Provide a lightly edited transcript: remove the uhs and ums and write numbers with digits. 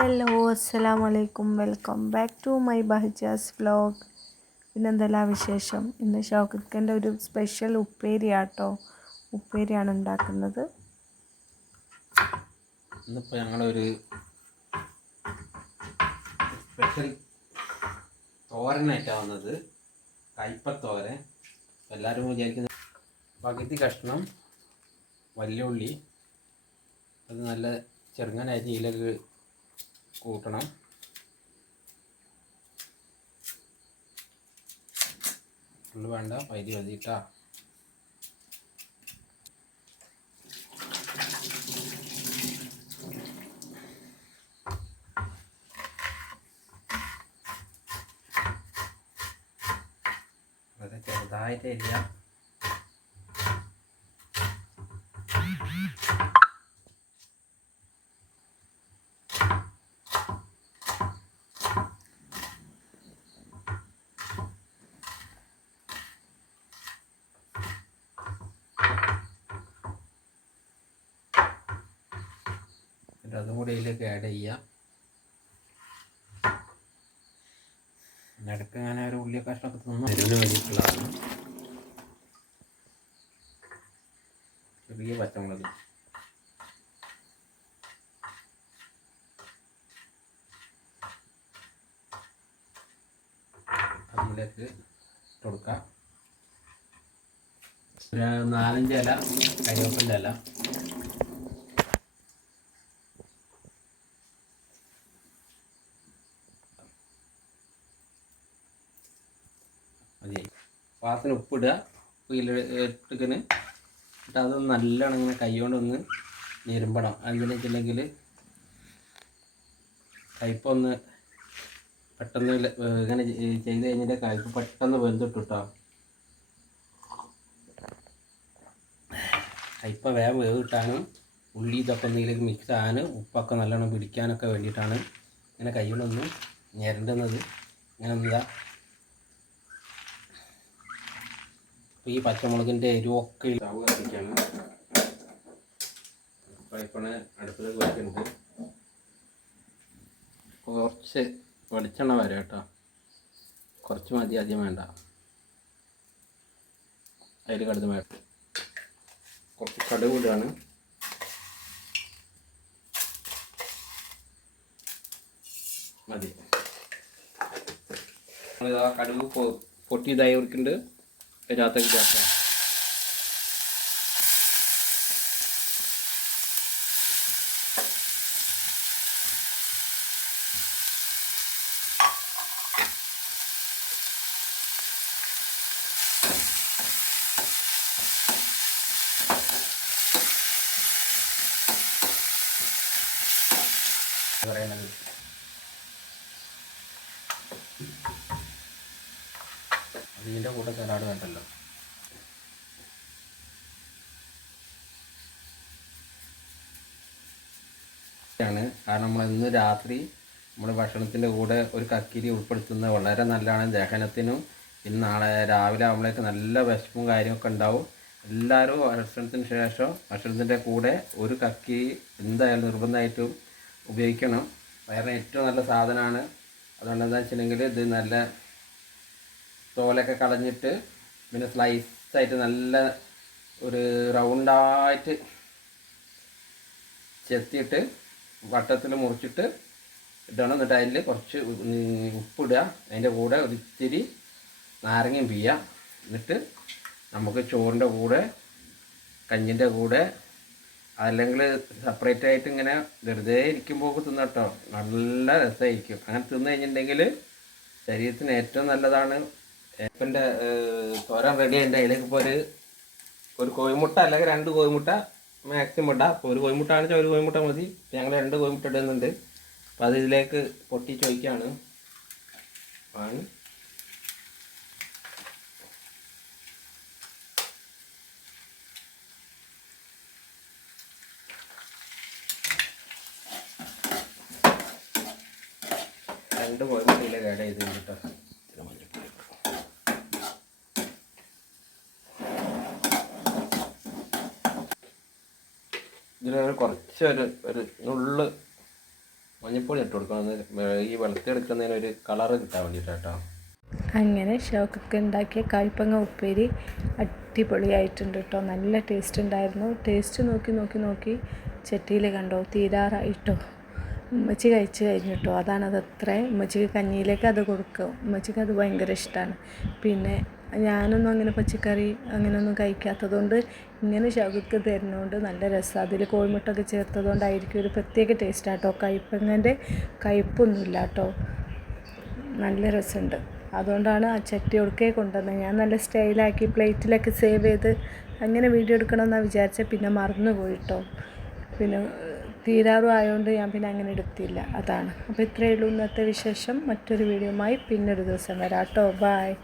Hello അസ്സലാമു അലൈക്കും welcome back to my ബഹജാസ് വ്ലോഗ്. പിന്നെന്തെല്ലാം വിശേഷം? ഇന്ന് ഷൗക്കത്തിൻ്റെ ഒരു സ്പെഷ്യൽ ഉപ്പേരിയാണ് ഉണ്ടാക്കുന്നത്. ഇന്നിപ്പോൾ ഞങ്ങളൊരു സ്പെഷ്യൽ തോരനായിട്ടാണ് വന്നത്. കയ്പത്തോരൻ. എല്ലാവരും വിചാരിക്കുന്ന പകുതി കഷ്ണം വലിയ ഉള്ളി, അത് നല്ല ചെറുങ്ങനെ അരിയിലേക്ക് കൂട്ടണം. ഉള്ളി വേണ്ട, പകുതി മതിയിട്ടാ. അത് ചെറുതായിട്ട് ഇല്ല. അതും കൂടി ഇതിലേക്ക് ആഡ് ചെയ്യാം. ഇടയ്ക്ക് ഞാൻ ഒരു ഉള്ളി കഷ്ണമൊക്കെ തിന്നു എരിവിന് വേണ്ടിയിട്ടുള്ളതാണ്. ചെറിയ പച്ചമുളക്, അതിലേക്ക് കൊടുക്കാം. ഒരു 4-5 ഇല കരിവേപ്പിൻ്റെ ഇല, മതി. പാകത്തിന് ഉപ്പിടുക. ഉപ്പിട്ടിന് എന്നിട്ട് അത് നല്ലോണം ഇങ്ങനെ കൈ കൊണ്ടൊന്ന് ഞെരുമ്പണം. അങ്ങനെ വെച്ചിട്ടുണ്ടെങ്കിൽ കയ്പൊന്ന് പെട്ടെന്ന് ഇങ്ങനെ ചെയ്ത് കഴിഞ്ഞിട്ട് കയ്പ് പെട്ടെന്ന് വെന്തിട്ടോ. കയ്പ വേഗം വേവ് കിട്ടാനും ഉള്ളി ഇതൊക്കെ ഒന്നിലേക്ക് മിക്സ് ആകാനും ഉപ്പൊക്കെ നല്ലോണം പിടിക്കാനൊക്കെ വേണ്ടിയിട്ടാണ് ഇങ്ങനെ കൈ കൊണ്ടൊന്ന് ഞെരണ്ടുന്നത്. ഇങ്ങനെ എന്താ ഈ പച്ചമുളകിൻ്റെ എരിവൊക്കെ സ്റ്റവ് കത്തിക്കാണ്. ഫ്രൈപ്പാണ് അടുപ്പിലേക്ക് വെച്ചിട്ടുണ്ട്. കുറച്ച് വെളിച്ചെണ്ണ വരാം കേട്ടോ. കുറച്ച് മതി, അധികം വേണ്ട. അതിൽ കടുത്ത് വേണ്ട. കുറച്ച് കടുക് ഇടുകയാണ്. മതി. നമ്മളിതാ കടുക് പൊട്ടിയതായി ഇവർക്കുണ്ട്. അതിനകത്തേക്ക് ചേർക്കാം. പറയുന്നത് അതിൻ്റെ കൂടെ സലാഡ് വേണ്ടല്ലോ. കാരണം നമ്മൾ ഇന്ന് രാത്രി നമ്മുടെ ഭക്ഷണത്തിൻ്റെ കൂടെ ഒരു കക്കിരി ഉൾപ്പെടുത്തുന്നത് വളരെ നല്ലതാണ് ദഹനത്തിനും. പിന്നെ നാളെ രാവിലെ ആകുമ്പോഴേക്ക് നല്ല വിശപ്പും കാര്യമൊക്കെ ഉണ്ടാവും. എല്ലാവരും ഭക്ഷണത്തിന് ശേഷം ഭക്ഷണത്തിൻ്റെ കൂടെ ഒരു കക്കിരി എന്തായാലും നിർബന്ധമായിട്ടും ഉപയോഗിക്കണം. വയറിന് ഏറ്റവും നല്ല സാധനമാണ്. അതുകൊണ്ട് എന്താ വെച്ചിട്ടുണ്ടെങ്കിൽ ഇത് നല്ല തോലൊക്കെ കളഞ്ഞിട്ട് പിന്നെ സ്ലൈസായിട്ട് നല്ല ഒരു റൗണ്ടായിട്ട് ചെത്തിയിട്ട് വട്ടത്തിൽ മുറിച്ചിട്ട് ഇടണം. എന്നിട്ട് അതിൽ കുറച്ച് ഉപ്പിടുക. അതിൻ്റെ കൂടെ ഒരിത്തിരി നാരങ്ങയും പിയ്യുക. എന്നിട്ട് നമുക്ക് ചോറിൻ്റെ കൂടെ, കഞ്ഞിൻ്റെ കൂടെ, അല്ലെങ്കിൽ സെപ്പറേറ്റ് ആയിട്ട് ഇങ്ങനെ വെറുതെ ഇരിക്കുമ്പോൾ തിന്നട്ടോ, നല്ല രസമായിരിക്കും. അങ്ങനെ തിന്നു കഴിഞ്ഞിട്ടുണ്ടെങ്കിൽ ശരീരത്തിന് ഏറ്റവും നല്ലതാണ്. ഇപ്പൻ്റെ തോരൻ റെഡി ആയിട്ട് അതിലേക്ക് ഇപ്പോൾ ഒരു കോഴിമുട്ട അല്ലെങ്കിൽ 2 കോഴിമുട്ട മാക്സിമം ഇടാം. അപ്പോൾ ഒരു കോഴിമുട്ട ആണെന്ന് വെച്ചാൽ ഒരു കോഴിമുട്ട മതി. ഞങ്ങൾ 2 കോഴിമുട്ട ഇടുന്നുണ്ട്. അപ്പോൾ അത് ഇതിലേക്ക് പൊട്ടിച്ച് ഒഴിക്കുകയാണ്. രണ്ട് കോഴിമുട്ടയിലേക്ക് ആഡ് ചെയ്ത് കേട്ടോ. ഇതിലൊരു കുറച്ച് ഒരു നുള്ള് മഞ്ഞൾപ്പൊടി ഇട്ട് കൊടുക്കണം, ഈ വെളുത്തെടുക്കുന്നതിന് ഒരു കളറ് കിട്ടാൻ വേണ്ടിയിട്ടാട്ടോ. അങ്ങനെ ഷൗക്കത്ത് ഉണ്ടാക്കിയ കായ്പങ്ങ ഉപ്പേരി അടിപൊളിയായിട്ടുണ്ട് കേട്ടോ. നല്ല ടേസ്റ്റ് ഉണ്ടായിരുന്നു. ടേസ്റ്റ് നോക്കി ചട്ടിയിൽ കണ്ടോ തീരാറായിട്ടോ. ഉമ്മച്ചി കഴിച്ച് കഴിഞ്ഞിട്ടോ. അതാണതത്ര. ഉമ്മച്ചിക്ക് കഞ്ഞിയിലേക്ക് അത് കൊടുക്കും. ഉമ്മച്ചിക്ക് അത് ഭയങ്കര ഇഷ്ടമാണ്. പിന്നെ ഞാനൊന്നും അങ്ങനെ പച്ചക്കറി അങ്ങനെയൊന്നും കഴിക്കാത്തതുകൊണ്ട് ഇങ്ങനെ ഷൗക്കത്ത് തരുന്നതുകൊണ്ട് നല്ല രസമാണ്. അതിൽ കോഴിമുട്ടൊക്കെ ചേർത്തതുകൊണ്ടായിരിക്കും ഒരു പ്രത്യേക ടേസ്റ്റാട്ടോ. കയ്പ്പങ്ങൻ്റെ കയ്പ്പൊന്നുമില്ല കേട്ടോ. നല്ല രസമുണ്ട്. അതുകൊണ്ടാണ് ആ ചട്ടി ഒടുക്കെ കൊണ്ടുവന്നത്. ഞാൻ നല്ല സ്റ്റൈലാക്കി പ്ലേറ്റിലൊക്കെ സേവ് ചെയ്ത് അങ്ങനെ വീഡിയോ എടുക്കണമെന്നാണ് വിചാരിച്ചത്. പിന്നെ മറന്നു പോയിട്ടോ. പിന്നെ തീരാറും ആയതുകൊണ്ട് ഞാൻ പിന്നെ അങ്ങനെ എടുത്തില്ല. അതാണ്. അപ്പോൾ ഇത്രയേ ഉള്ളൂ ഇന്നത്തെ വിശേഷം. മറ്റൊരു വീഡിയോയുമായി പിന്നൊരു ദിവസം വരാം കേട്ടോ. ബായ്.